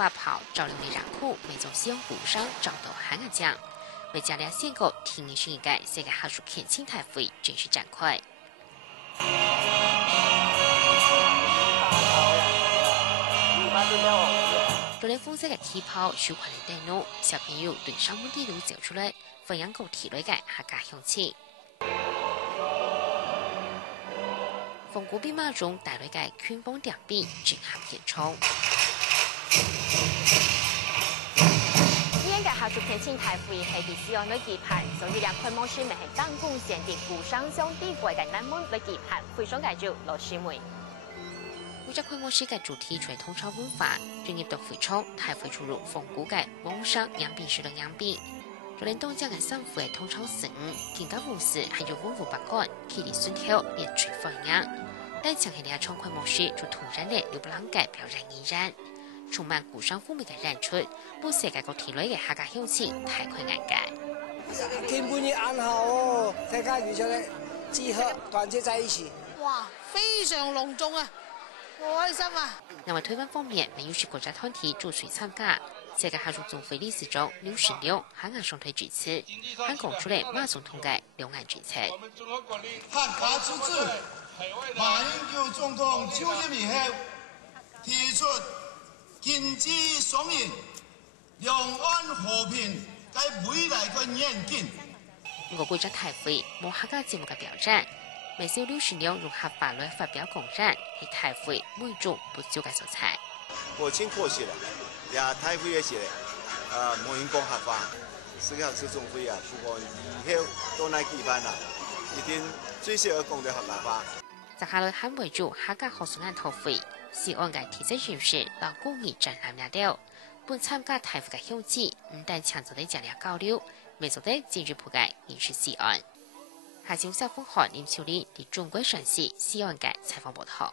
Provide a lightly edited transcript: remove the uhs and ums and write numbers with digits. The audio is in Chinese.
发炮照亮的热库，每种西洋鼓商找到海岸江。为加亮宣告听日新一届世界学术恳请大会正式展开。昨天风色嘅气泡舒缓的电路，小朋友对上门地路走出来，分享过体内嘅客家香气。凤鼓兵马中带来嘅拳风两臂，震撼现场。下属天青大会係第四案嘅舉辦，所以兩開幕式咪係當公選的故商相地位嘅難門嘅舉辦，非常介紹羅師妹。古隻開幕式嘅主題傳統潮文化，專業到非常，大會注入鳳鼓嘅網上養變式嘅養變。昨天當家嘅三府嘅通潮神，更加無視還有文武百官，佢哋順口連隨放樣。但強起嚟一場開幕式就突然嘅有不啷嘅表人依然。充滿古商風味嘅演出，不世界各體內嘅客家香氣太過眼界。天半夜暗號哦，大家遇上嘅集合團結在一起。哇，非常隆重啊！好開心啊！另外，台灣方面沒有是國家團體主持參加，世界客家總會理事長劉成亮喺岸上台致辭，還講出嚟馬總統嘅兩岸政策。客家之治，馬英九總統就任以後提出。經濟雙贏、兩岸和平，在未來嘅願景。我國在大會冇客家節目嘅表展，未少劉成亮用客法律發表公展，係大會每種不少嘅素材。我真可惜啦，呀大會嘅時咧，冇人講客法，世界客家總會啊，不過以後都嚟舉辦啦，一定最少要講到客家話。接下來還為咗客家學術研討會。是按嘅體制形式，到公益展覽了了。本參加大會嘅香氣，唔但搶咗啲價量交流，未做啲政治鋪嘅影視事案。下朝小風寒林秋麗喺中國陕西西安嘅採訪報道。